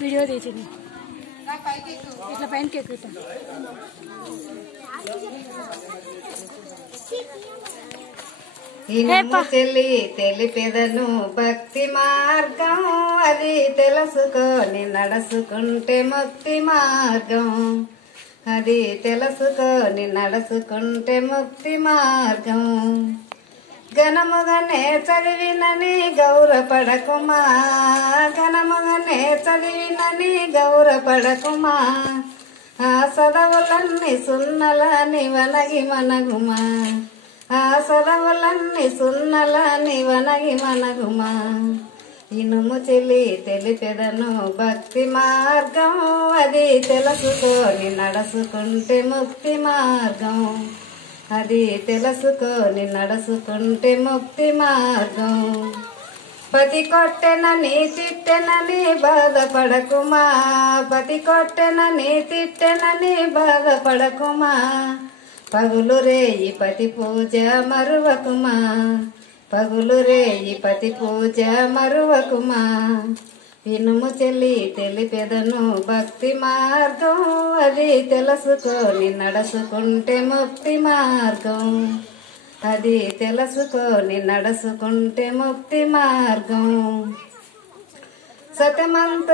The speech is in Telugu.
వీడియో తీసింది ఇట్లా పైనకి ఎక్కుతాం. చెల్లి తెలిపెదను భక్తి మార్గం, అది తెలుసుకొని నడుచుకుంటే ముక్తి మార్గం, అది తెలుసుకొని నడుచుకుంటే ముక్తి మార్గం. ఘనముగానే చదివినని గౌరపడకుమా, ఘనముగానే చదివినని గౌరపడకుమా, ఆ చదవులన్నీ సున్నలని వనగి మనగుమా, ఆ చదవులన్నీ సున్నలని వనగి మనగుమా. ఇనుము చెల్లి తెలిపెదను భక్తి మార్గం, అది తెలుసుకొని నడుచుకుంటే ముక్తి మార్గం, అది తెలుసుకొని నడుచుకుంటే ముక్తి మార్గం. పతి కొట్టెనని తిట్టెనని బాధపడకుమా, పతి కొట్టెనని తిట్టెనని బాధపడకుమా, పగులు రేయి పతి పూజ మరువకుమా, పగులు రేయి పతి పూజ మరువకుమా. ఇనుము చెల్లి తెలిపెదను భక్తి మార్గం, అది తెలుసుకొని నడుచుకుంటే ముక్తి మార్గం, అది తెలుసుకొని నడుచుకుంటే ముక్తి మార్గం. సతమంత